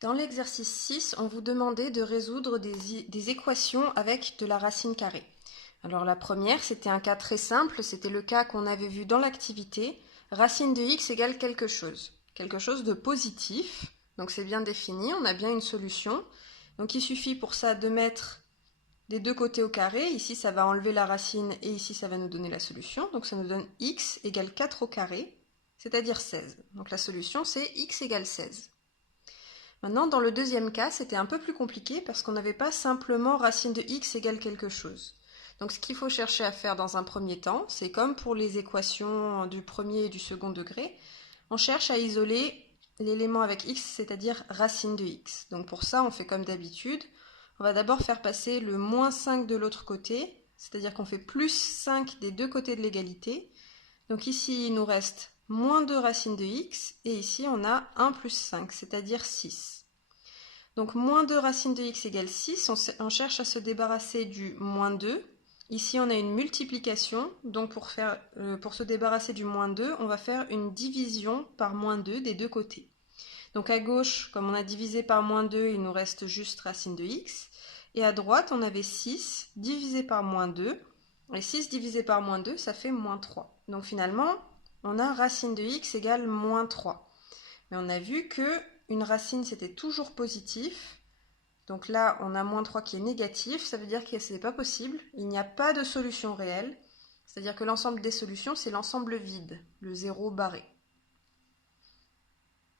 Dans l'exercice 6, on vous demandait de résoudre des équations avec de la racine carrée. Alors la première, c'était un cas très simple, c'était le cas qu'on avait vu dans l'activité. Racine de x égale quelque chose de positif. Donc c'est bien défini, on a bien une solution. Donc il suffit pour ça de mettre des deux côtés au carré. Ici, ça va enlever la racine et ici, ça va nous donner la solution. Donc ça nous donne x égale 4 au carré, c'est-à-dire 16. Donc la solution, c'est x égale 16. Maintenant, dans le deuxième cas, c'était un peu plus compliqué parce qu'on n'avait pas simplement racine de x égale quelque chose. Donc ce qu'il faut chercher à faire dans un premier temps, c'est comme pour les équations du premier et du second degré, on cherche à isoler l'élément avec x, c'est-à-dire racine de x. Donc pour ça, on fait comme d'habitude. On va d'abord faire passer le moins 5 de l'autre côté, c'est-à-dire qu'on fait plus 5 des deux côtés de l'égalité. Donc ici, il nous reste moins 2 racine de x, et ici, on a 1 plus 5, c'est-à-dire 6. Donc moins 2 racine de x égale 6, on cherche à se débarrasser du moins 2. Ici, on a une multiplication, donc pour se débarrasser du moins 2, on va faire une division par moins 2 des deux côtés. Donc à gauche, comme on a divisé par moins 2, il nous reste juste racine de x. Et à droite, on avait 6 divisé par moins 2. Et 6 divisé par moins 2, ça fait moins 3. Donc finalement, on a racine de x égale moins 3. Mais on a vu que une racine, c'était toujours positif. Donc là, on a moins 3 qui est négatif. Ça veut dire que ce n'est pas possible. Il n'y a pas de solution réelle. C'est-à-dire que l'ensemble des solutions, c'est l'ensemble vide, le zéro barré.